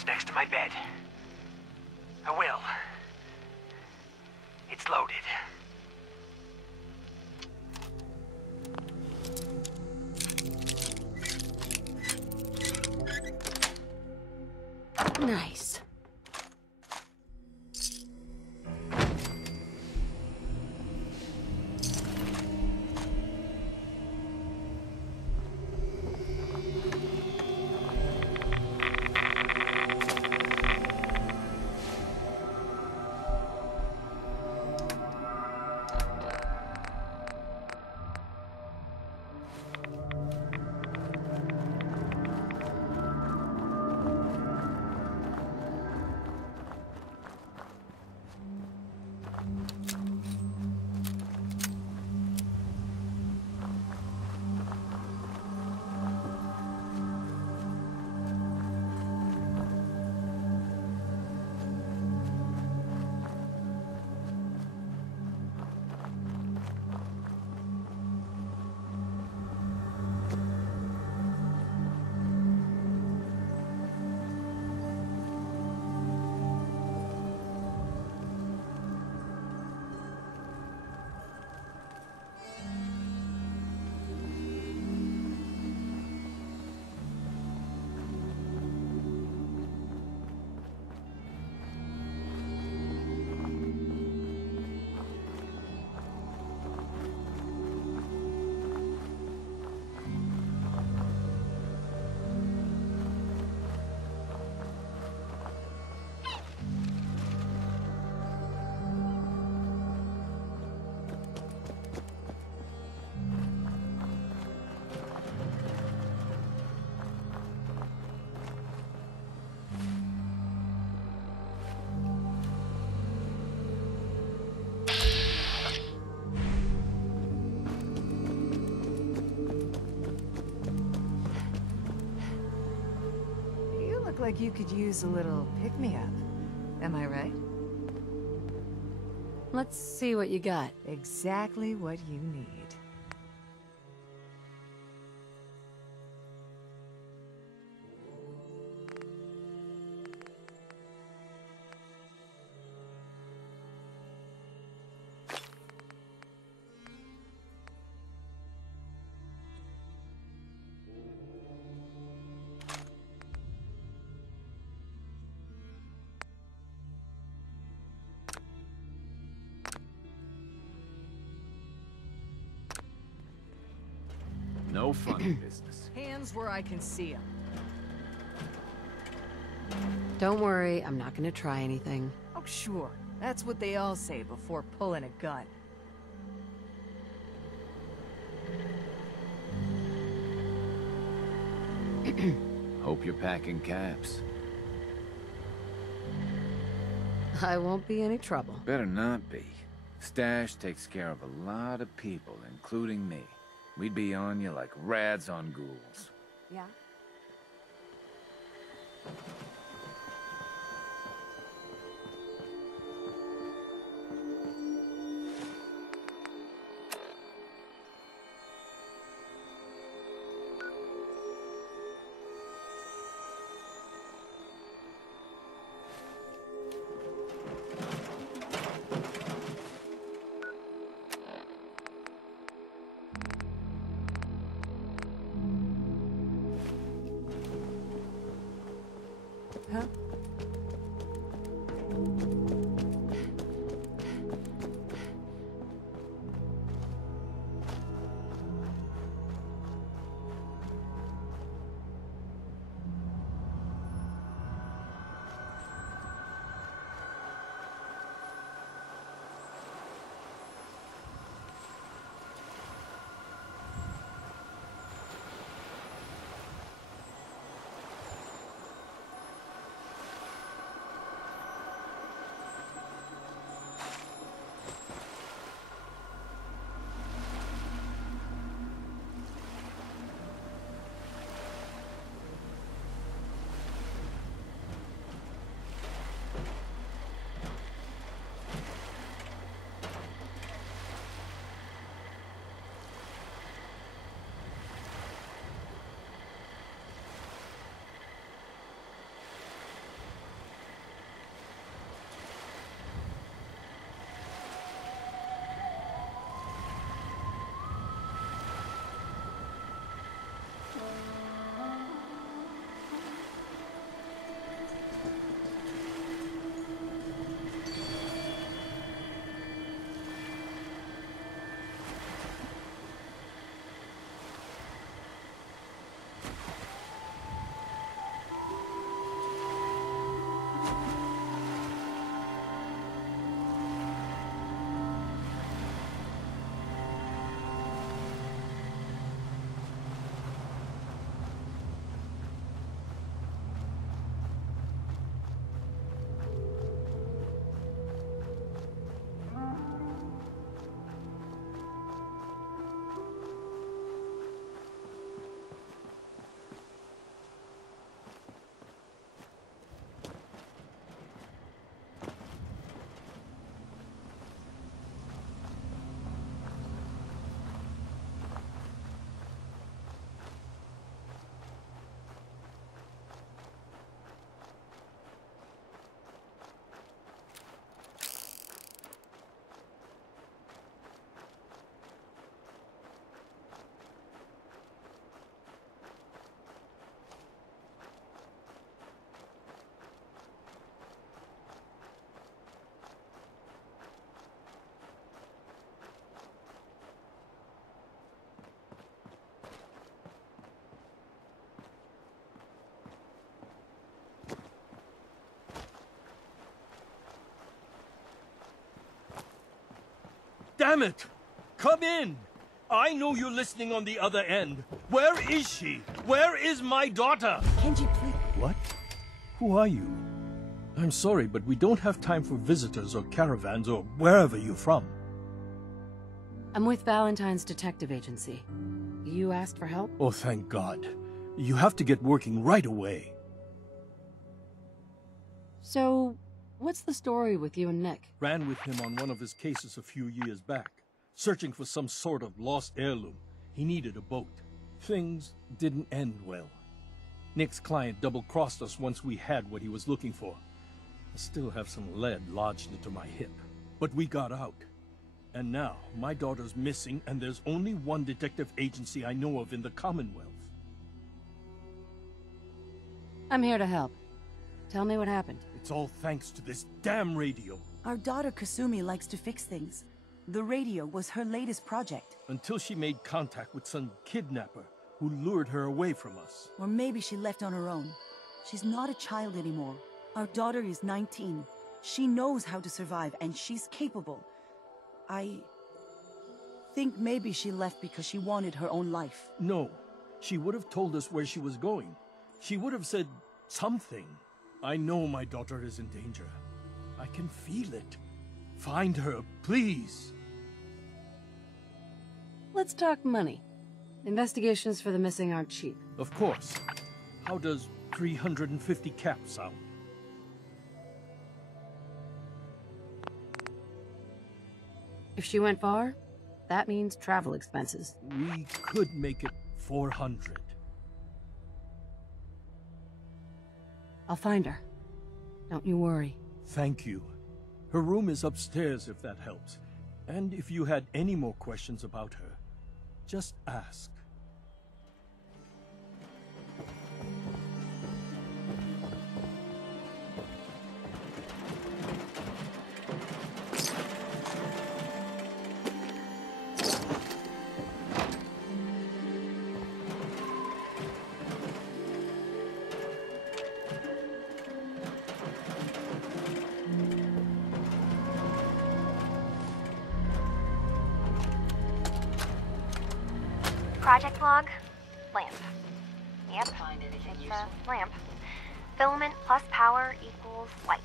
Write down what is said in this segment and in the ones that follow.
It's next to my bed. I will. It's loaded. Nice. Like you could use a little pick-me-up. Am I right? Let's see what you got. Exactly what you need. No funny business. Hands where I can see them. Don't worry, I'm not gonna try anything. Oh, sure. That's what they all say before pulling a gun. Hope you're packing caps. I won't be any trouble. Better not be. Stash takes care of a lot of people, including me. We'd be on you like rats on ghouls. Yeah? Huh? Damn it! Come in! I know you're listening on the other end. Where is she? Where is my daughter? Kenji, please. What? Who are you? I'm sorry, but we don't have time for visitors or caravans or wherever you're from. I'm with Valentine's detective agency. You asked for help? Oh, thank God. You have to get working right away. So, what's the story with you and Nick? Ran with him on one of his cases a few years back, searching for some sort of lost heirloom. He needed a boat. Things didn't end well. Nick's client double-crossed us once we had what he was looking for. I still have some lead lodged into my hip. But we got out. And now, my daughter's missing, and there's only one detective agency I know of in the Commonwealth. I'm here to help. Tell me what happened. It's all thanks to this damn radio. Our daughter Kasumi likes to fix things. The radio was her latest project. Until she made contact with some kidnapper who lured her away from us. Or maybe she left on her own. She's not a child anymore. Our daughter is 19. She knows how to survive, and she's capable. I think maybe she left because she wanted her own life. No, she would have told us where she was going. She would have said something. I know my daughter is in danger. I can feel it. Find her, please. Let's talk money. Investigations for the missing aren't cheap. Of course. How does 350 cap sound? If she went far, that means travel expenses. We could make it 400. I'll find her. Don't you worry. Thank you. Her room is upstairs if that helps. And if you had any more questions about her, just ask. Project log, lamp. Yep, it's a lamp. Filament plus power equals light.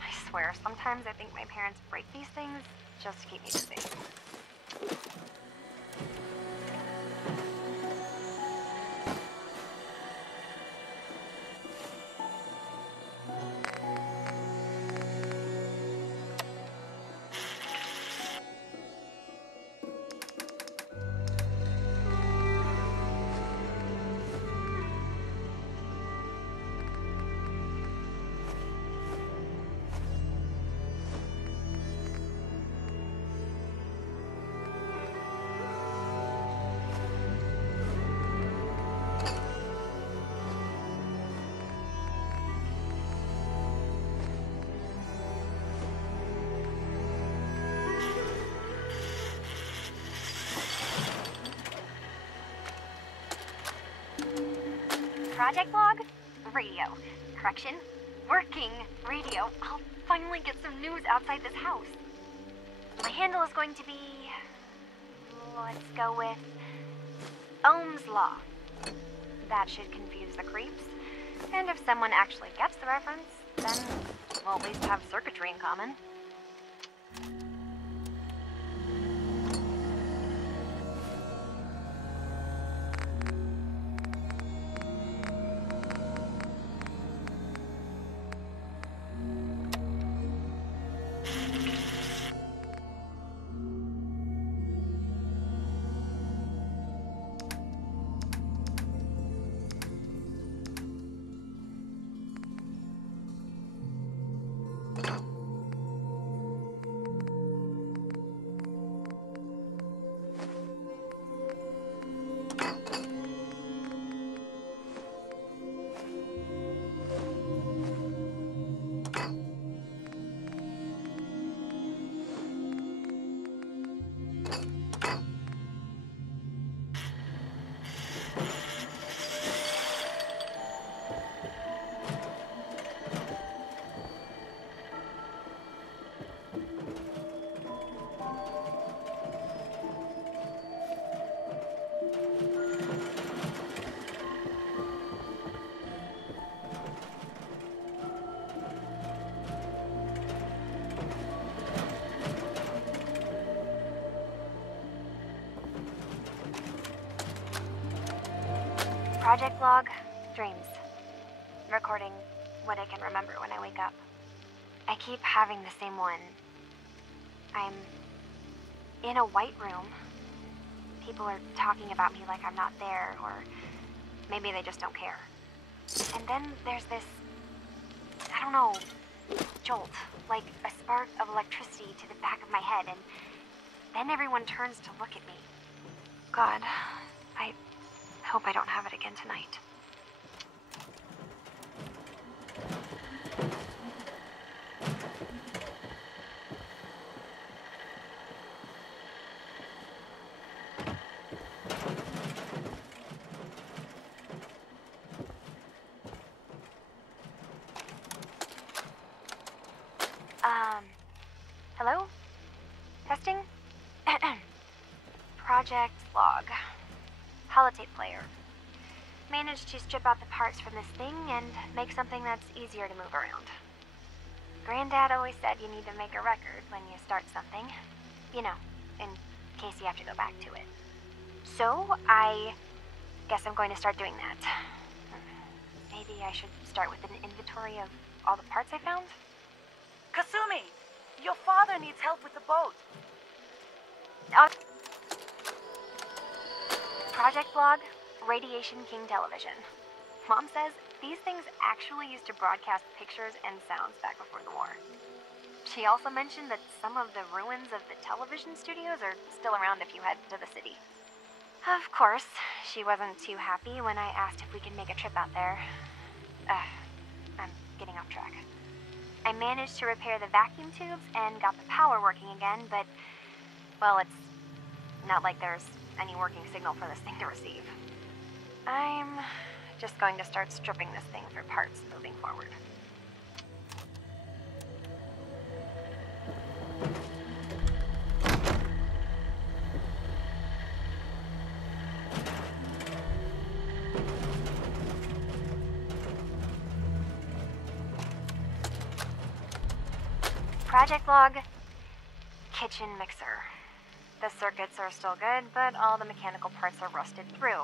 I swear, sometimes I think my parents break these things just to keep me busy. Project log, radio. Correction, working radio. I'll finally get some news outside this house. My handle is going to be... let's go with... Ohm's Law. That should confuse the creeps. And if someone actually gets the reference, then we'll at least have circuitry in common. Project log, dreams. Recording what I can remember when I wake up. I keep having the same one. I'm in a white room. People are talking about me like I'm not there, or maybe they just don't care. And then there's this, I don't know, jolt, like a spark of electricity to the back of my head, and then everyone turns to look at me. God, I hope I don't have it again tonight. Hello? Testing? Project log. Holotape player. Managed to strip out the parts from this thing and make something that's easier to move around. Granddad always said you need to make a record when you start something. You know, in case you have to go back to it. So, I guess I'm going to start doing that. Maybe I should start with an inventory of all the parts I found? Kasumi! Your father needs help with the boat. Project log, Radiation King television. Mom says these things actually used to broadcast pictures and sounds back before the war. She also mentioned that some of the ruins of the television studios are still around if you head to the city. Of course, she wasn't too happy when I asked if we could make a trip out there. I'm getting off track. I managed to repair the vacuum tubes and got the power working again, but, well, it's not like there's any working signal for this thing to receive. I'm just going to start stripping this thing for parts moving forward. Project log, kitchen mixer. The circuits are still good, but all the mechanical parts are rusted through.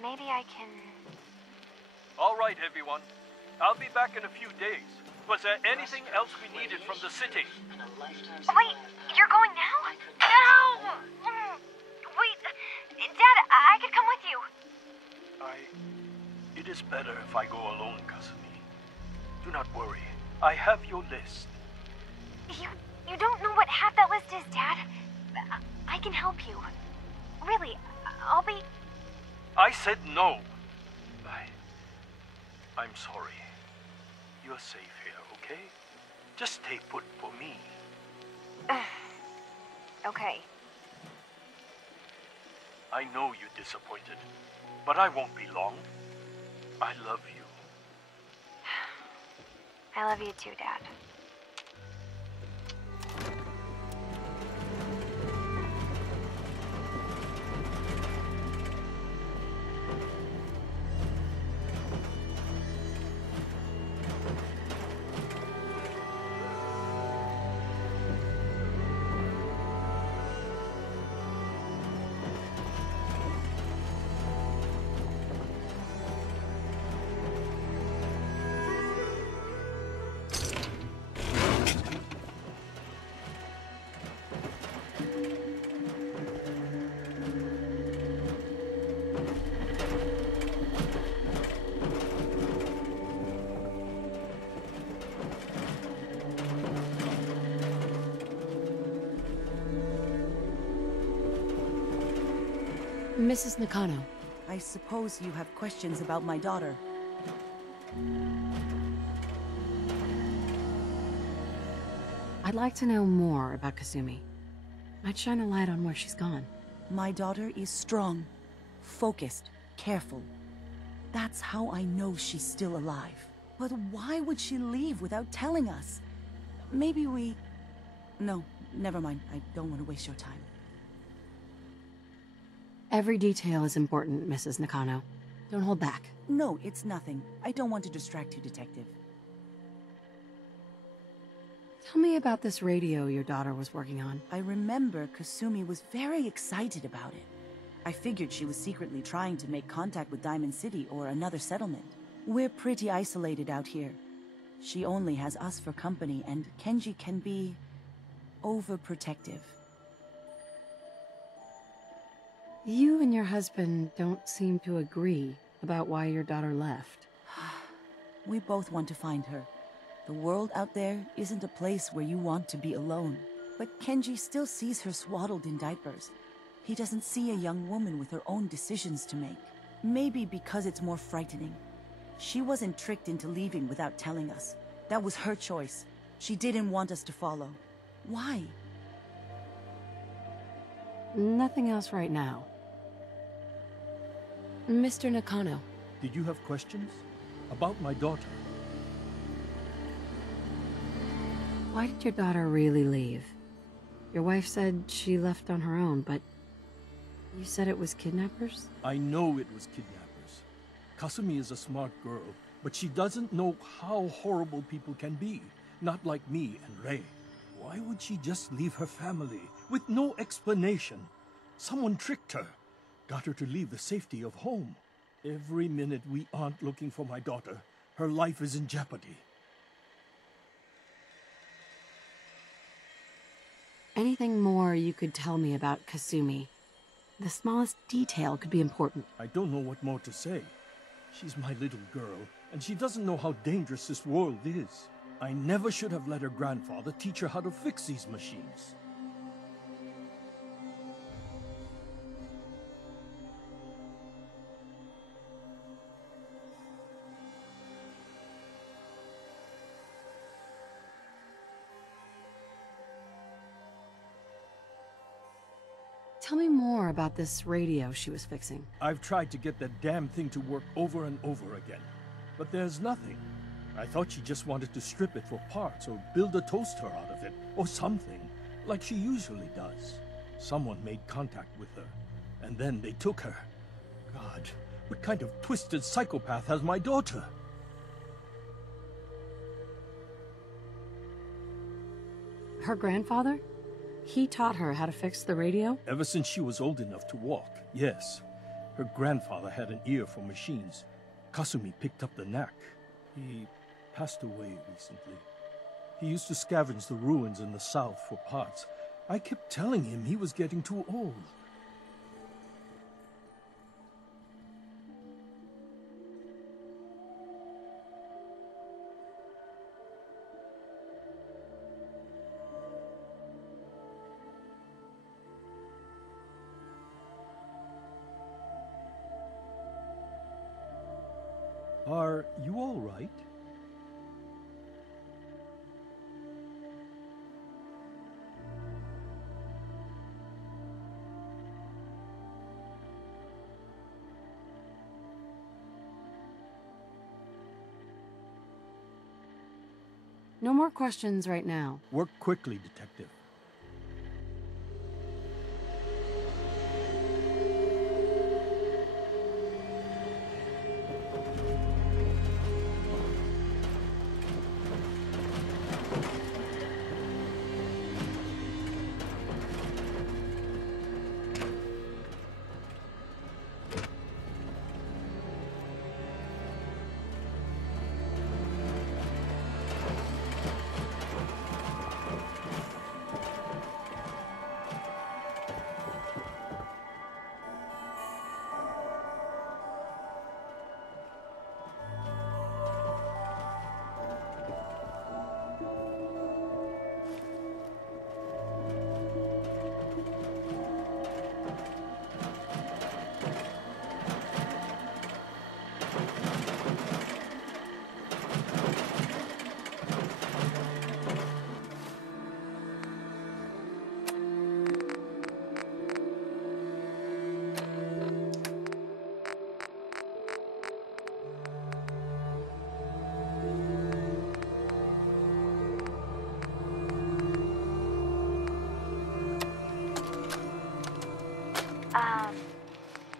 Maybe I can... All right, everyone. I'll be back in a few days. Was there anything else we needed from the city? Wait, you're going now? No! Wait, Dad, I could come with you. It is better if I go alone, Kasumi. Do not worry. I have your list. You don't know what half that list is, Dad. I can help you. Really, I'll be... I said no. I'm sorry. You're safe here, okay? Just stay put for me. Okay. I know you're disappointed, but I won't be long. I love you. I love you too, Dad. Mrs. Nakano. I suppose you have questions about my daughter. I'd like to know more about Kasumi. Might shine a light on where she's gone. My daughter is strong, focused, careful. That's how I know she's still alive. But why would she leave without telling us? Maybe we... No, never mind. I don't want to waste your time. Every detail is important, Mrs. Nakano. Don't hold back. No, it's nothing. I don't want to distract you, Detective. Tell me about this radio your daughter was working on. I remember Kasumi was very excited about it. I figured she was secretly trying to make contact with Diamond City or another settlement. We're pretty isolated out here. She only has us for company, and Kenji can be overprotective. You and your husband don't seem to agree about why your daughter left. We both want to find her. The world out there isn't a place where you want to be alone. But Kenji still sees her swaddled in diapers. He doesn't see a young woman with her own decisions to make. Maybe because it's more frightening. She wasn't tricked into leaving without telling us. That was her choice. She didn't want us to follow. Why? Nothing else right now. Mr. Nakano. Did you have questions? About my daughter? Why did your daughter really leave? Your wife said she left on her own, but you said it was kidnappers? I know it was kidnappers. Kasumi is a smart girl, but she doesn't know how horrible people can be. Not like me and Rei. Why would she just leave her family with no explanation? Someone tricked her. Got her to leave the safety of home. Every minute we aren't looking for my daughter, her life is in jeopardy. Anything more you could tell me about Kasumi? The smallest detail could be important. I don't know what more to say. She's my little girl, and she doesn't know how dangerous this world is. I never should have let her grandfather teach her how to fix these machines. Tell me more about this radio she was fixing. I've tried to get that damn thing to work over and over again, but there's nothing. I thought she just wanted to strip it for parts or build a toaster out of it, or something, like she usually does. Someone made contact with her, and then they took her. God, what kind of twisted psychopath has my daughter? Her grandfather? He taught her how to fix the radio? Ever since she was old enough to walk, yes. Her grandfather had an ear for machines. Kasumi picked up the knack. He passed away recently. He used to scavenge the ruins in the south for parts. I kept telling him he was getting too old. Are you all right? No more questions right now. Work quickly, Detective.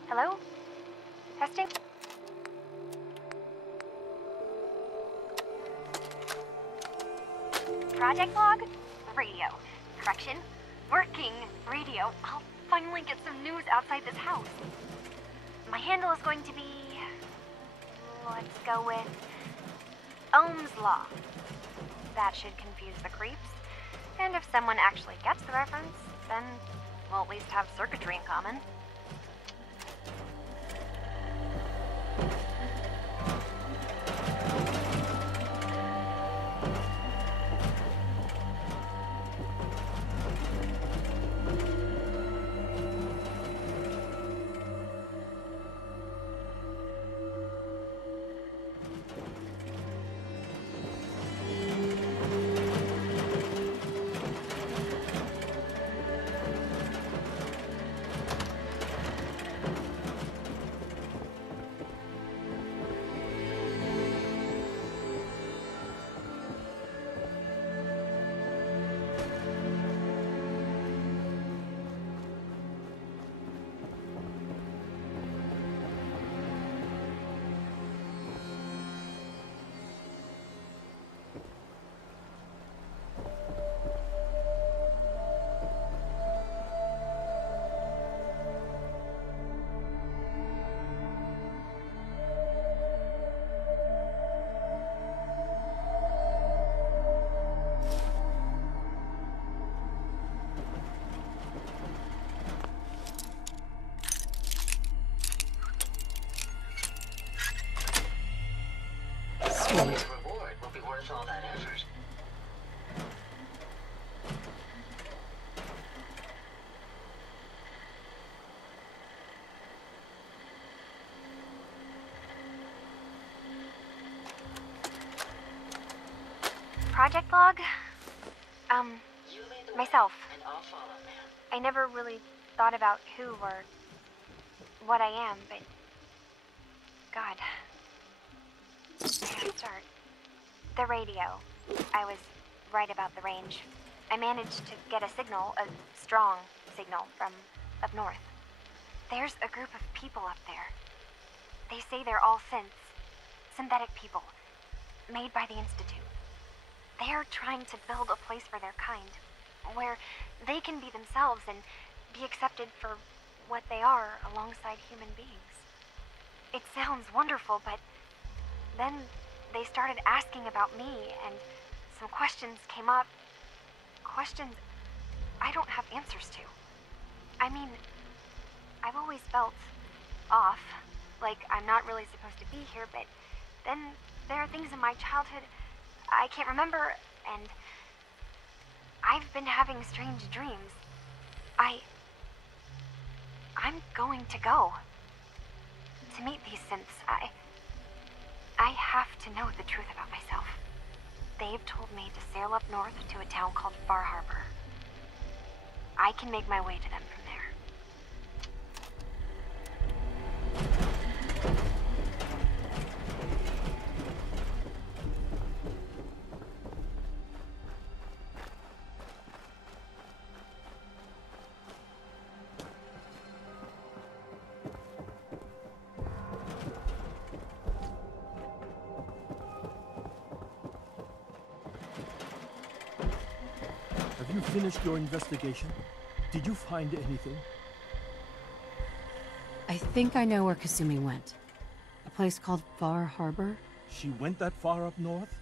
Hello? Testing? Project log? Radio. Correction. Working radio. I'll finally get some news outside this house. My handle is going to be... let's go with... Ohm's Law. That should confuse the creeps. And if someone actually gets the reference, then we'll at least have circuitry in common. Sweet. Reward will be worth all that effort. Project log? You lead the way, Myself. and I'll follow, ma'am. I never really thought about who or what I am, but... God. Where to start? The radio. I was right about the range. I managed to get a signal, a strong signal, from up north. There's a group of people up there. They say they're all synthetic people, made by the Institute. They're trying to build a place for their kind, where they can be themselves and be accepted for what they are alongside human beings. It sounds wonderful, but then they started asking about me, and some questions came up. Questions I don't have answers to. I mean, I've always felt off, like I'm not really supposed to be here, but then there are things in my childhood I can't remember, and I've been having strange dreams. I'm going to go to meet these synths. I have to know the truth about myself. They've told me to sail up north to a town called Far Harbor. I can make my way to them from there. Have you finished your investigation? Did you find anything? I think I know where Kasumi went. A place called Far Harbor? She went that far up north?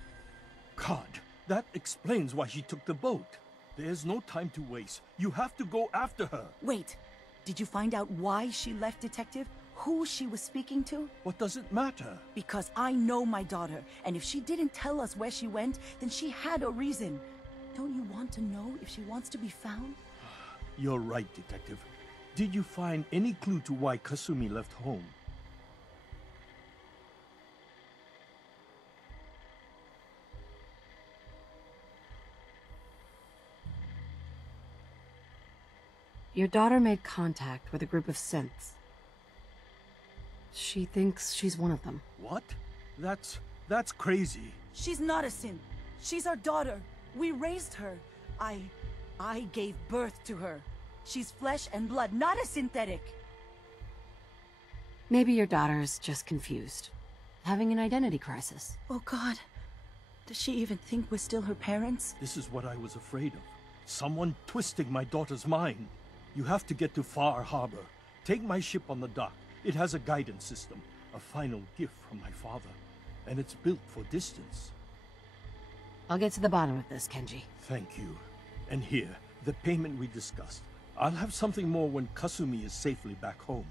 God, that explains why she took the boat. There's no time to waste. You have to go after her. Wait, did you find out why she left, Detective? Who she was speaking to? What does it matter? Because I know my daughter, and if she didn't tell us where she went, then she had a reason. Don't you want to know if she wants to be found? You're right, Detective. Did you find any clue to why Kasumi left home? Your daughter made contact with a group of synths. She thinks she's one of them. What? That's crazy. She's not a synth. She's our daughter. We raised her. I gave birth to her. She's flesh and blood, not a synthetic. Maybe your daughter's just confused. Having an identity crisis. Oh God. Does she even think we're still her parents? This is what I was afraid of. Someone twisting my daughter's mind. You have to get to Far Harbor. Take my ship on the dock. It has a guidance system, a final gift from my father, and it's built for distance. I'll get to the bottom of this, Kenji. Thank you. And here, the payment we discussed. I'll have something more when Kasumi is safely back home.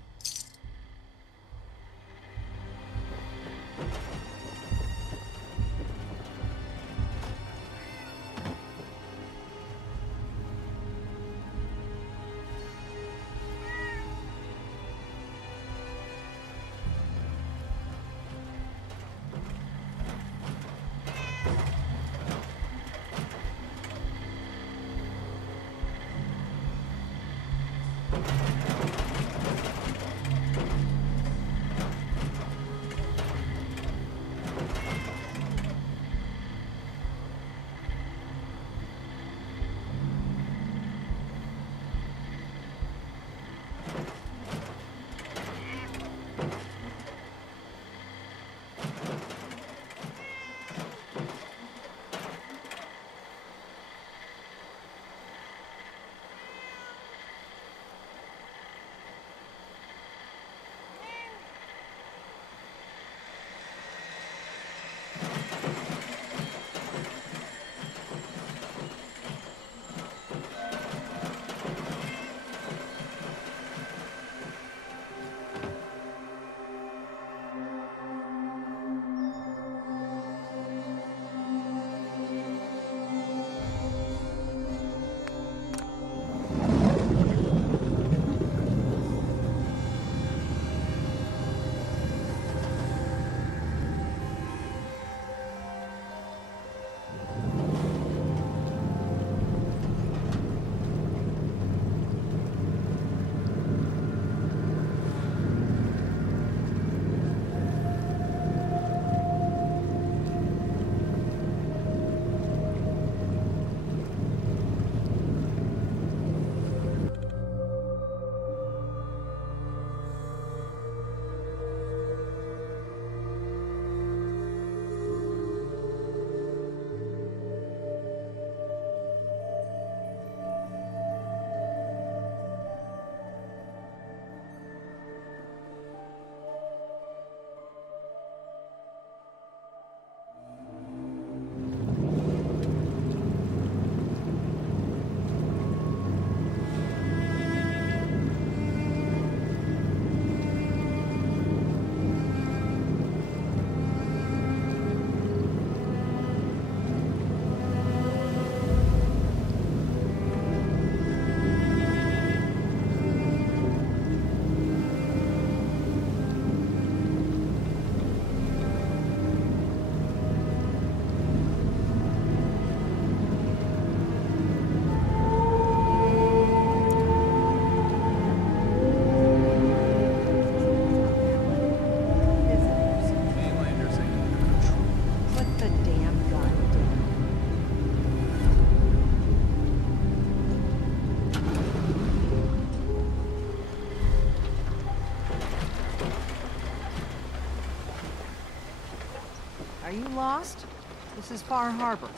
Are you lost? This is Far Harbor.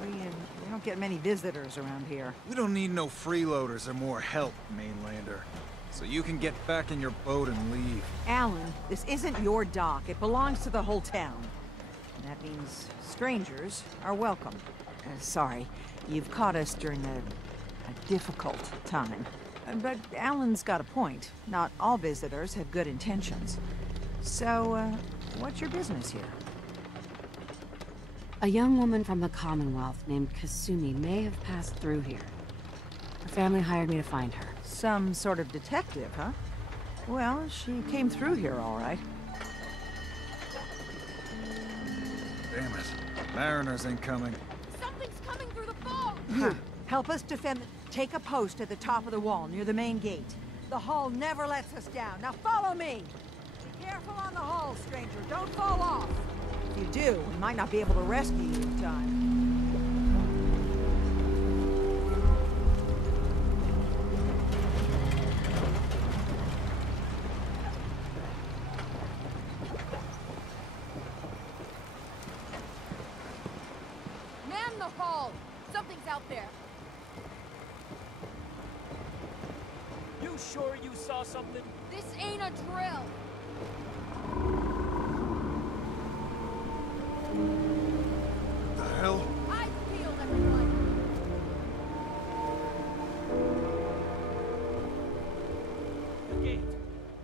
We don't get many visitors around here. We don't need no freeloaders or more help, mainlander. So you can get back in your boat and leave. Alan, this isn't your dock. It belongs to the whole town. And that means strangers are welcome. Sorry, you've caught us during a difficult time. But Alan's got a point. Not all visitors have good intentions. So, what's your business here? A young woman from the Commonwealth named Kasumi may have passed through here. Her family hired me to find her. Some sort of detective, huh? Well, she came through here all right. Damn it. Mariners incoming. Something's coming through the fog! You, help us defend Take a post at the top of the wall near the main gate. The hull never lets us down. Now follow me! Be careful on the hull, stranger. Don't fall off! If you do, we might not be able to rescue you in time. Man the hull! Something's out there. you sure you saw something? This ain't a drill. The hell? Eyes peeled, everyone. The gate!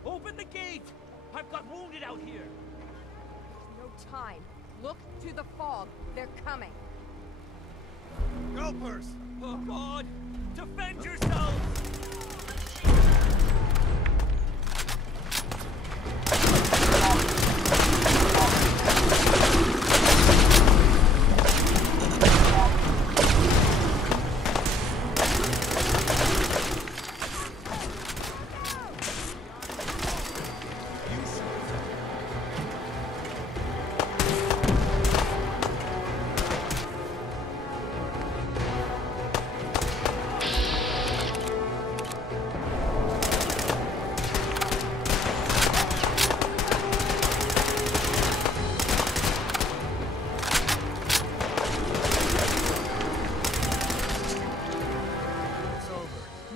Open the gate! I've got wounded out here! No time. Look to the fog. They're coming. Gulpers! Oh God! Defend yourselves!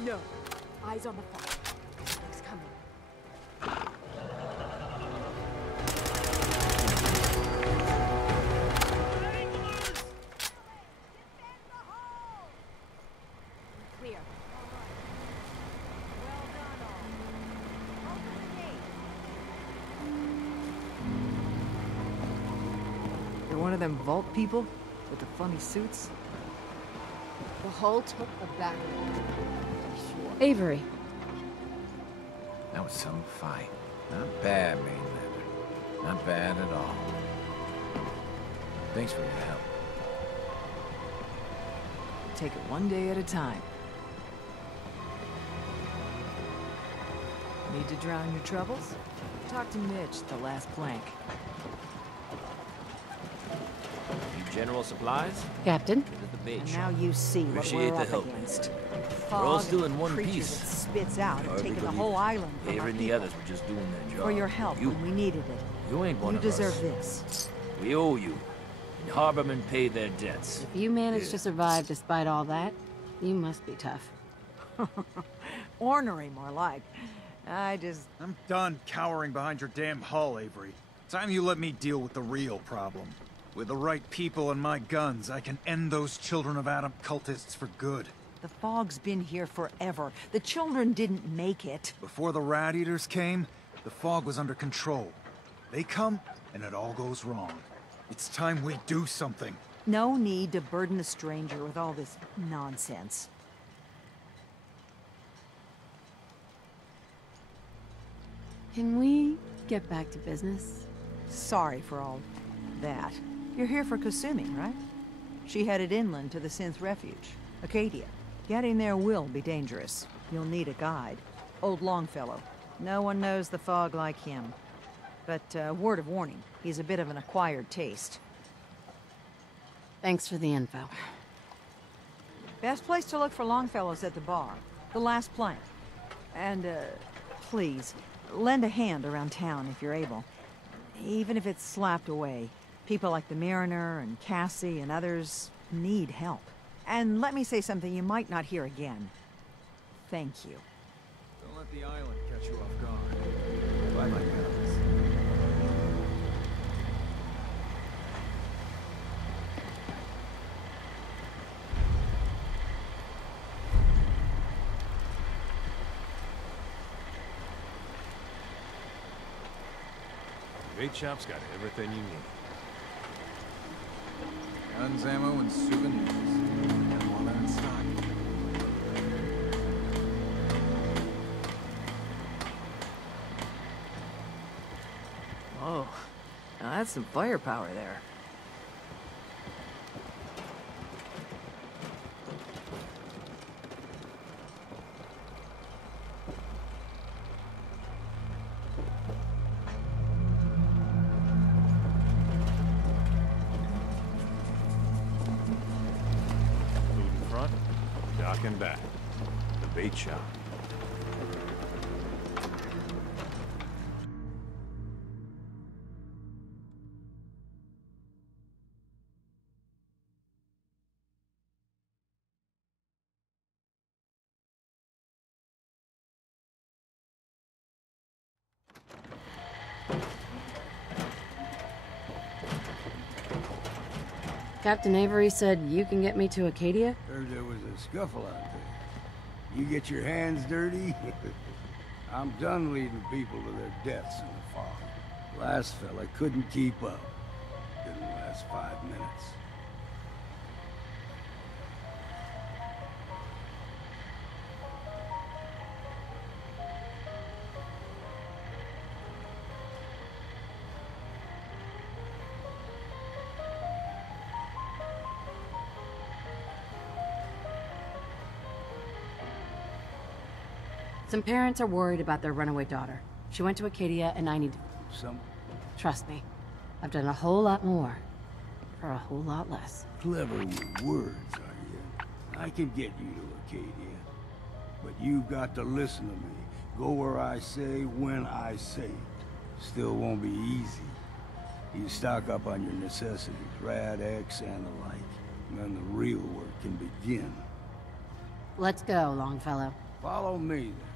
No. Eyes on the fog. Something's coming. Clear. Well done, all. Open the gate. You're one of them vault people with the funny suits? The hull took a back. Sure. Avery. That was some fight. Not bad, Mainlander. Not bad at all. Thanks for your help. Take it one day at a time. Need to drown your troubles? Talk to Mitch, the last plank. Need general supplies? Captain? Get to the bait And shop. now you see what Appreciate we're the up help. against. We're all Fog still and in one creatures piece. that spits out and Hard to taking the believe whole it. island from Avery our and the people. others were just doing their job. For your help You, when we needed it. you ain't one You of deserve us. this. We owe you. And Harbormen pay their debts. If you managed to survive despite all that, you must be tough. Ornery, more like. I'm done cowering behind your damn hull, Avery. Time you let me deal with the real problem. With the right people and my guns, I can end those Children of Adam cultists for good. The fog's been here forever. The children didn't make it. Before the Rat Eaters came, the fog was under control. They come, and it all goes wrong. It's time we do something. No need to burden a stranger with all this nonsense. Can we get back to business? Sorry for all that. You're here for Kasumi, right? She headed inland to the Synth Refuge, Acadia. Getting there will be dangerous. You'll need a guide. Old Longfellow. No one knows the fog like him. But, word of warning, he's a bit of an acquired taste. Thanks for the info. Best place to look for Longfellow's at the bar. The last plank. And, please, lend a hand around town if you're able. Even if it's slapped away. People like the Mariner and Cassie and others need help. And let me say something you might not hear again. Thank you. Don't let the island catch you off guard. Bye, my guns. Bait shop's got everything you need. Guns, ammo, and souvenirs. And all that in stock. Whoa. Now that's some firepower there. Food in front, dock and back. The bait shop. Captain Avery said you can get me to Acadia? Heard there was a scuffle out there. You get your hands dirty? I'm done leading people to their deaths in the fog. Last fella couldn't keep up. Didn't last 5 minutes. Some parents are worried about their runaway daughter. She went to Acadia, and I need to... Some Trust me, I've done a whole lot more for a whole lot less. clever with words, are you? I can get you to Acadia. But you've got to listen to me. Go where I say, when I say. Still won't be easy. You stock up on your necessities, Rad X and the like. And then the real work can begin. Let's go, Longfellow. Follow me, then.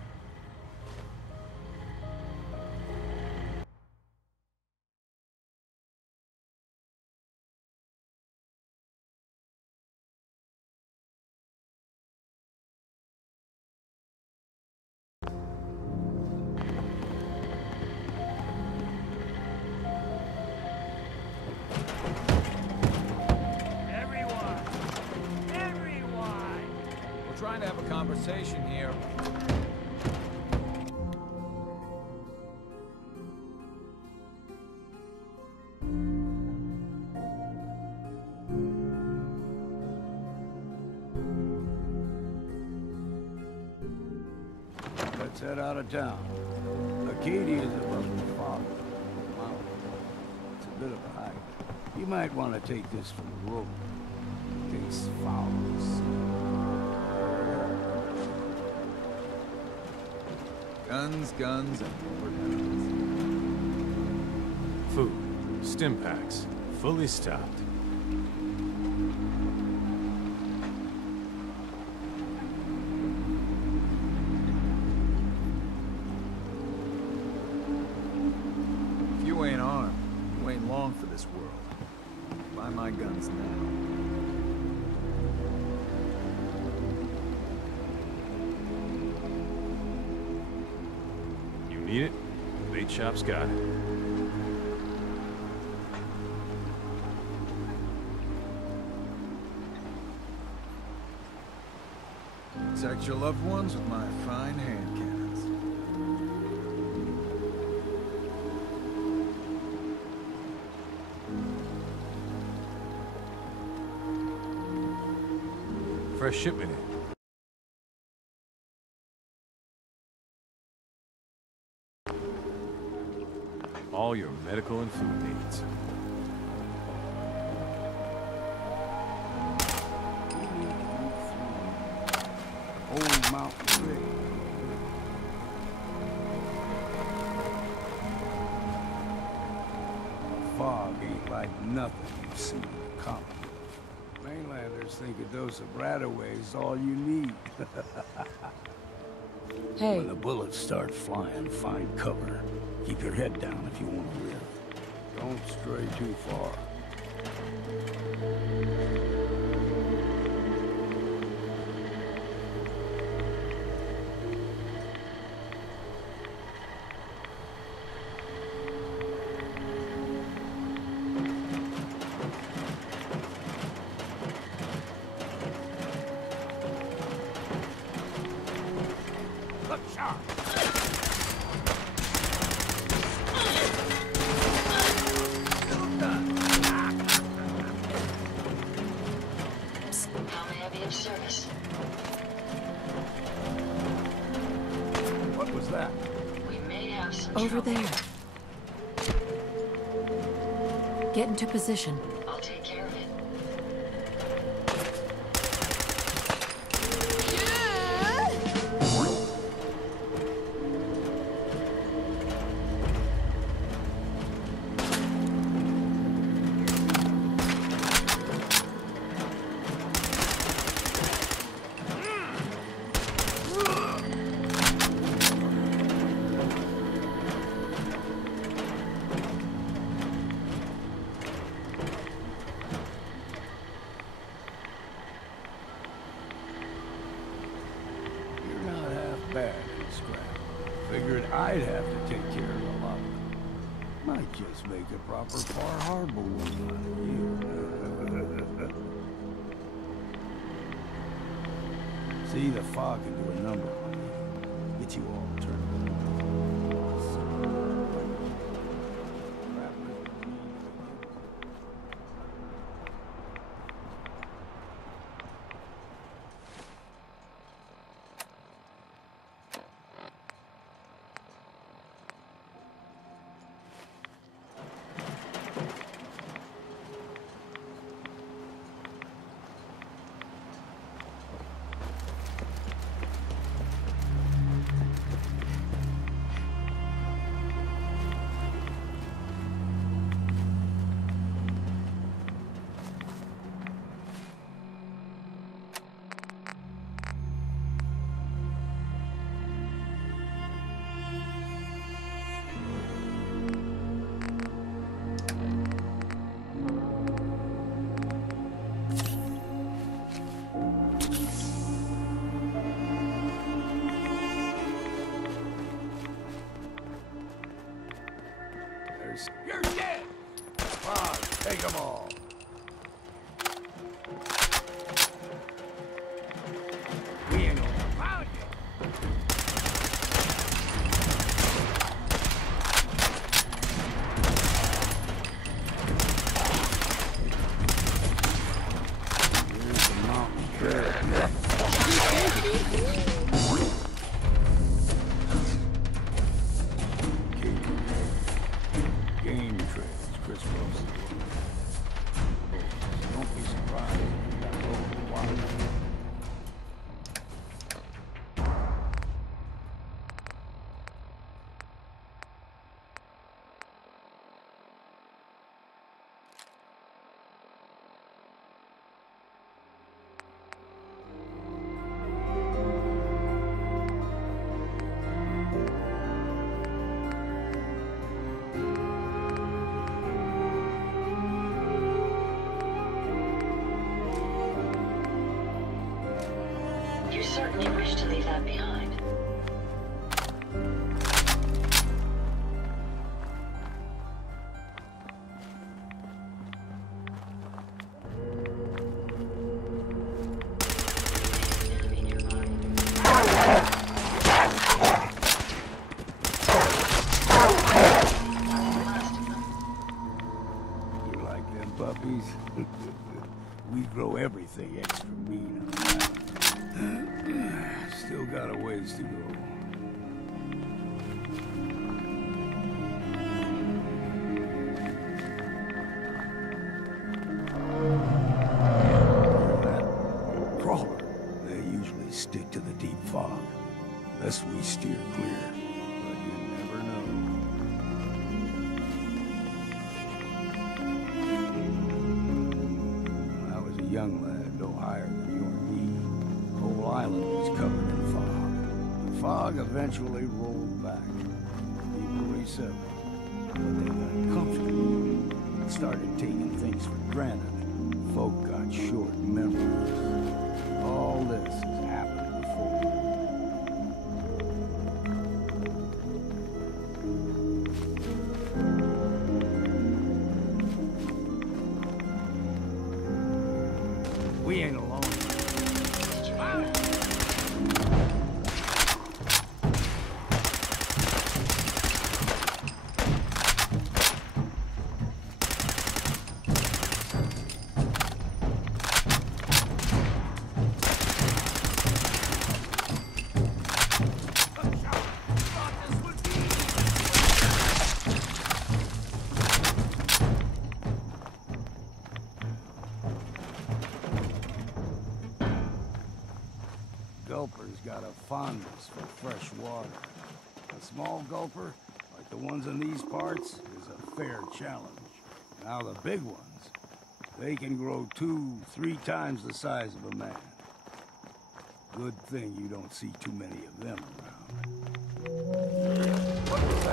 Everyone! We're trying to have a conversation here. Let's head out of town. Acadia's above the fog. Wow. It's a bit of a hike. You might want to take this from the road. In case fouls. Guns, guns, and more guns. Food. Stim packs. Fully stocked. If you ain't armed, you ain't long for this world. Buy my guns now. You need it? Bait shop's got it. Protect your loved ones with my fine hand cannons. Fresh shipment in. All your medical and food needs. Old Mountain Ridge. Fog ain't like nothing you've seen in the comic. Mainlanders think a dose of Radaway is all you need. Hey. When the bullets start flying, find cover. Keep your head down if you want to live. Don't stray too far. Look sharp! How may I be of service? What was that? We may have some Over trouble. there. Get into position. I'll take care of it. Might just make a proper Far Harbor one out of you. See, the fog can do a number on you. Get you all turned around. You're dead! Come on, take them all. We ain't gonna found you. Here's the mountain trail. Game trails crisscross the world. Don't be surprised if you got local wildlife. You certainly wish to leave that behind. You like them puppies? We grow everything extra mean on the island. Still got a ways to go. That crawler, they usually stick to the deep fog. Unless we steer clear. But you never know. When I was a young lad, no higher than you or me, the whole island was covered in fog. The fog eventually rolled back. People resettled. But they got comfortable and started taking things for granted. Folk got short memories. All this has happened before. We ain't alone. Gulper's got a fondness for fresh water. A small gulper, like the ones in these parts, is a fair challenge. Now the big ones, they can grow 2-3 times the size of a man. Good thing you don't see too many of them around. What was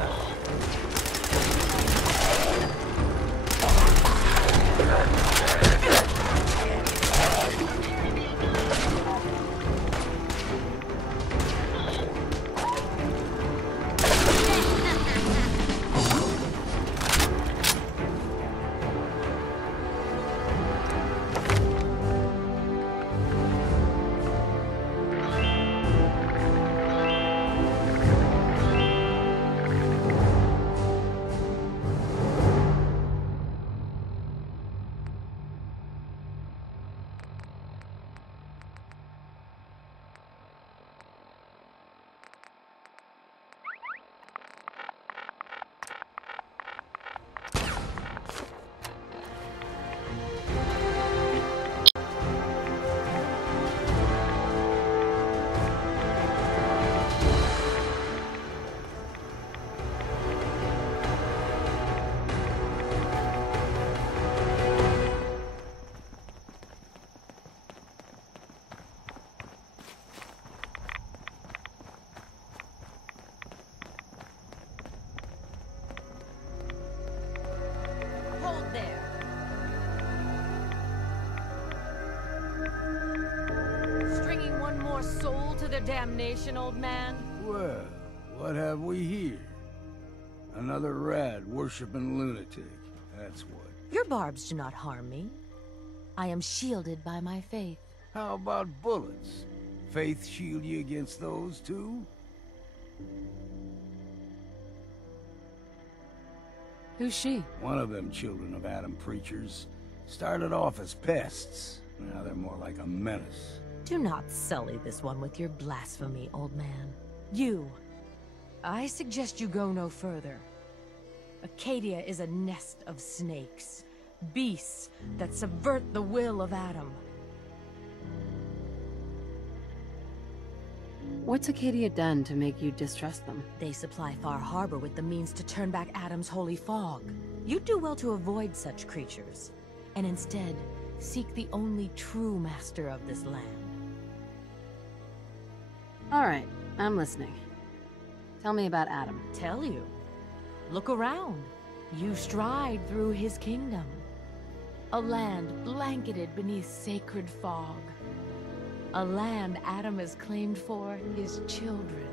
to their damnation, old man. Well, what have we here? Another rad worshipping lunatic. That's what. Your barbs do not harm me. I am shielded by my faith. How about bullets? Faith shield you against those too? Who's she? One of them children of Adam preachers. Started off as pests. Now they're more like a menace. Do not sully this one with your blasphemy, old man. You. I suggest you go no further. Acadia is a nest of snakes. Beasts that subvert the will of Adam. What's Acadia done to make you distrust them? They supply Far Harbor with the means to turn back Adam's holy fog. You'd do well to avoid such creatures, and instead seek the only true master of this land. All right, I'm listening. Tell me about Adam. Tell you? Look around. You stride through his kingdom. A land blanketed beneath sacred fog. A land Adam has claimed for his children.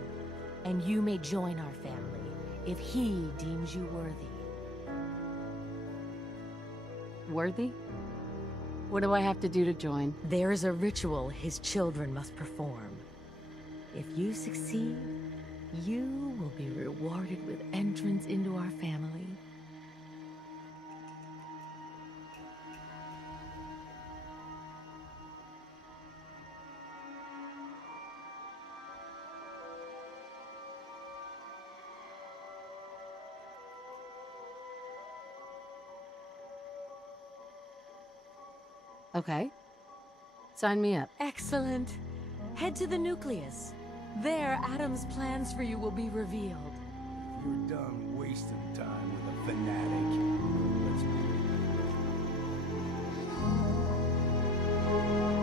And you may join our family if he deems you worthy. Worthy? What do I have to do to join? There is a ritual his children must perform. If you succeed, you will be rewarded with entrance into our family. Okay. Sign me up. Excellent. Head to the nucleus. There, Adam's plans for you will be revealed. If you're done wasting time with a fanatic, let's begin.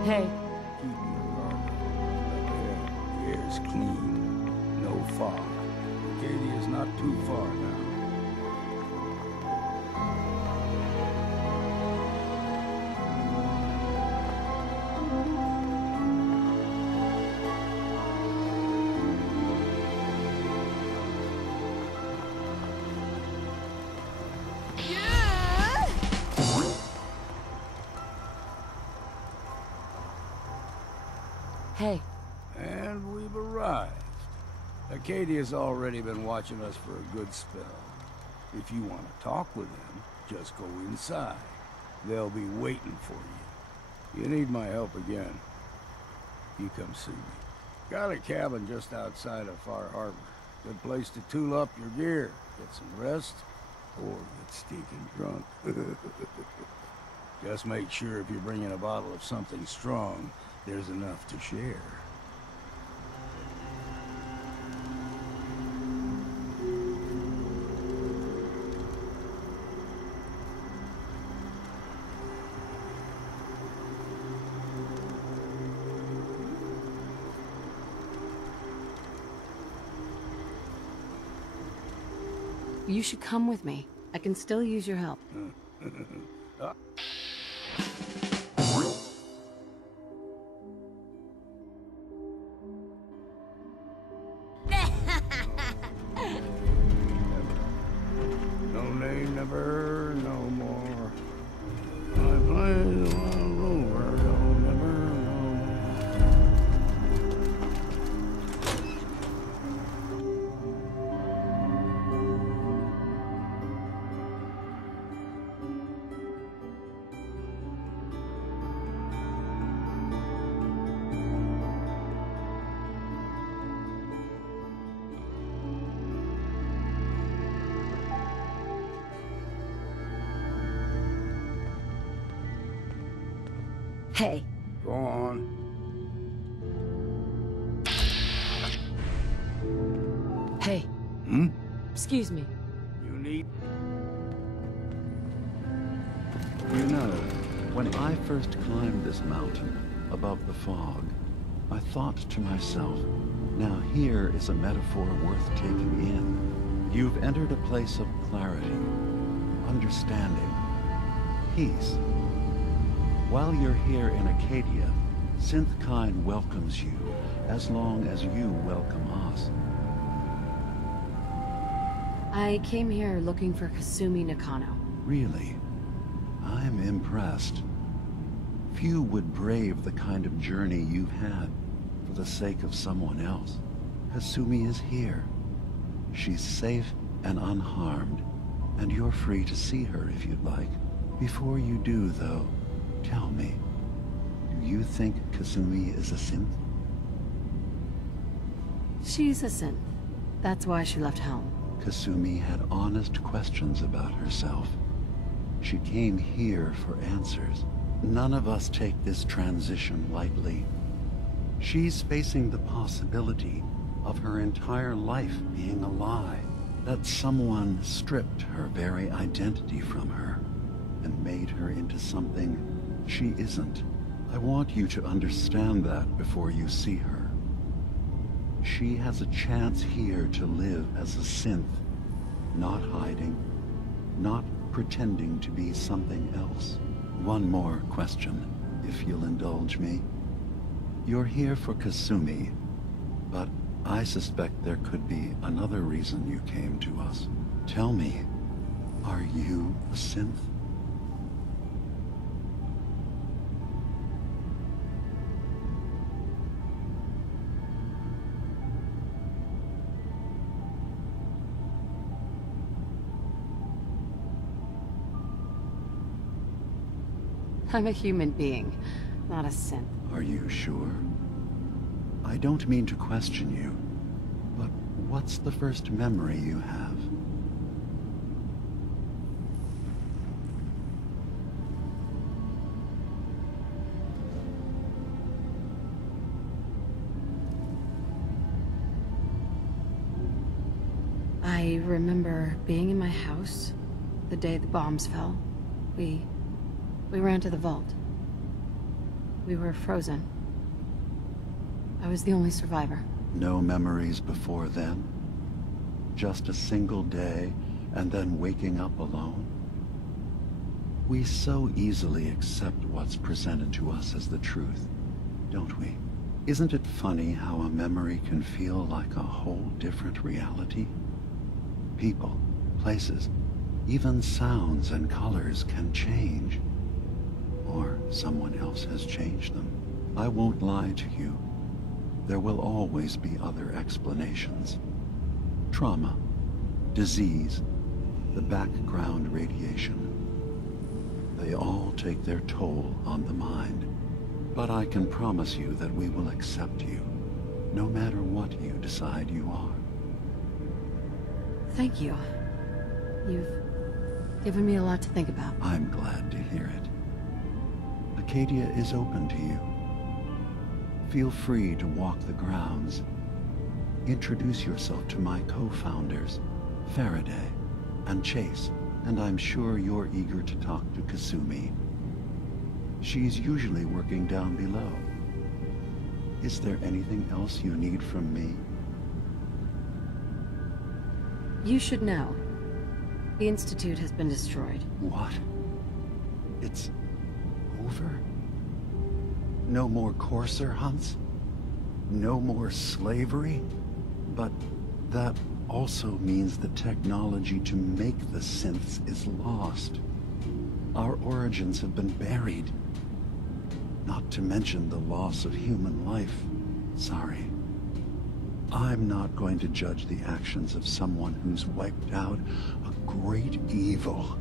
Hey. Keep your guard up. The air's clean. No fog. Acadia's not too far now. Hey. And we've arrived. Acadia's already been watching us for a good spell. If you want to talk with them, just go inside. They'll be waiting for you. You need my help again, you come see me. Got a cabin just outside of Far Harbor. Good place to tool up your gear, get some rest, or get stinking drunk. Just make sure if you're bringing a bottle of something strong, there's enough to share. You should come with me. I can still use your help. No name, never, no more. I play the wild rover, no, never, no more. Hey. Go on. Hey. Hmm? Excuse me. You need... You know, when I first climbed this mountain above the fog, I thought to myself, now here is a metaphor worth taking in. You've entered a place of clarity, understanding, peace. While you're here in Acadia, Synthkind welcomes you as long as you welcome us. I came here looking for Kasumi Nakano. Really? I'm impressed. Few would brave the kind of journey you've had for the sake of someone else. Kasumi is here. She's safe and unharmed, and you're free to see her if you'd like. Before you do, though, tell me, do you think Kasumi is a synth? She's a synth. That's why she left home. Kasumi had honest questions about herself. She came here for answers. None of us take this transition lightly. She's facing the possibility of her entire life being a lie, that someone stripped her very identity from her and made her into something she isn't. I want you to understand that before you see her. She has a chance here to live as a synth, not hiding, not pretending to be something else. One more question, if you'll indulge me. You're here for Kasumi, but I suspect there could be another reason you came to us. Tell me, are you a synth? I'm a human being, not a synth. Are you sure? I don't mean to question you, but what's the first memory you have? I remember being in my house the day the bombs fell. We ran to the vault. We were frozen. I was the only survivor. No memories before then? Just a single day, and then waking up alone? We so easily accept what's presented to us as the truth, don't we? Isn't it funny how a memory can feel like a whole different reality? People, places, even sounds and colors can change. Or someone else has changed them. I won't lie to you. There will always be other explanations. Trauma, disease, the background radiation. They all take their toll on the mind. But I can promise you that we will accept you, no matter what you decide you are. Thank you. You've given me a lot to think about. I'm glad to hear it. Acadia is open to you. Feel free to walk the grounds. Introduce yourself to my co-founders, Faraday and Chase, and I'm sure you're eager to talk to Kasumi. She's usually working down below. Is there anything else you need from me? You should know. The Institute has been destroyed. What? It's over? No more courser hunts? No more slavery? But that also means the technology to make the synths is lost. Our origins have been buried. Not to mention the loss of human life. Sorry. I'm not going to judge the actions of someone who's wiped out a great evil.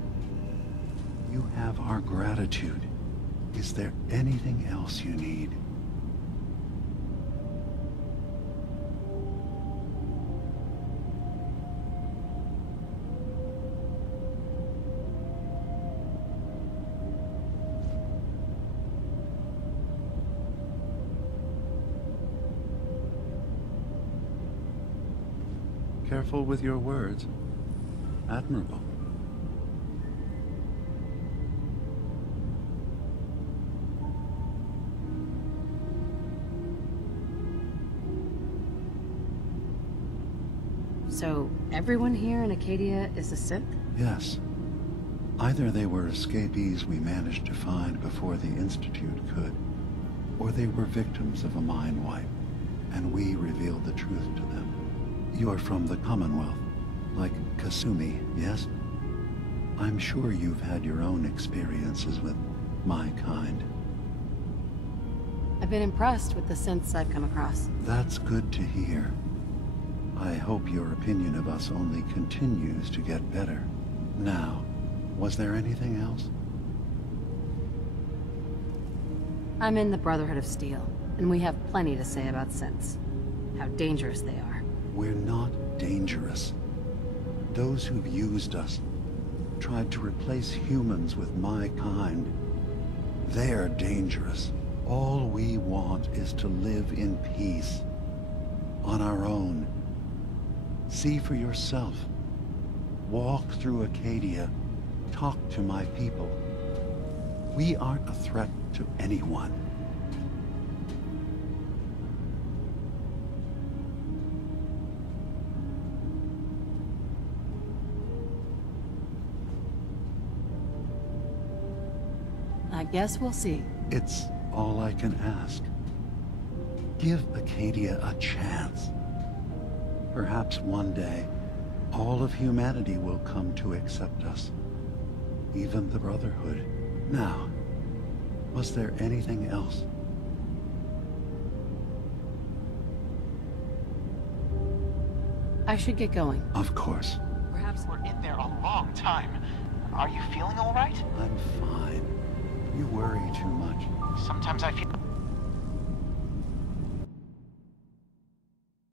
You have our gratitude. Is there anything else you need? Careful with your words. Admirable. So, everyone here in Acadia is a synth? Yes. Either they were escapees we managed to find before the Institute could, or they were victims of a mind wipe. and we revealed the truth to them. You're from the Commonwealth, like Kasumi, yes? I'm sure you've had your own experiences with my kind. I've been impressed with the synths I've come across. That's good to hear. I hope your opinion of us only continues to get better. Now, was there anything else? I'm in the Brotherhood of Steel, and we have plenty to say about synths. How dangerous they are. We're not dangerous. Those who've used us, tried to replace humans with my kind, they're dangerous. All we want is to live in peace. On our own. See for yourself. Walk through Acadia. Talk to my people. We aren't a threat to anyone. I guess we'll see. It's all I can ask. Give Acadia a chance. Perhaps one day, all of humanity will come to accept us. Even the Brotherhood. Now, was there anything else? I should get going. Of course. Perhaps we're in there a long time. Are you feeling all right? I'm fine. You worry too much. Sometimes I feel...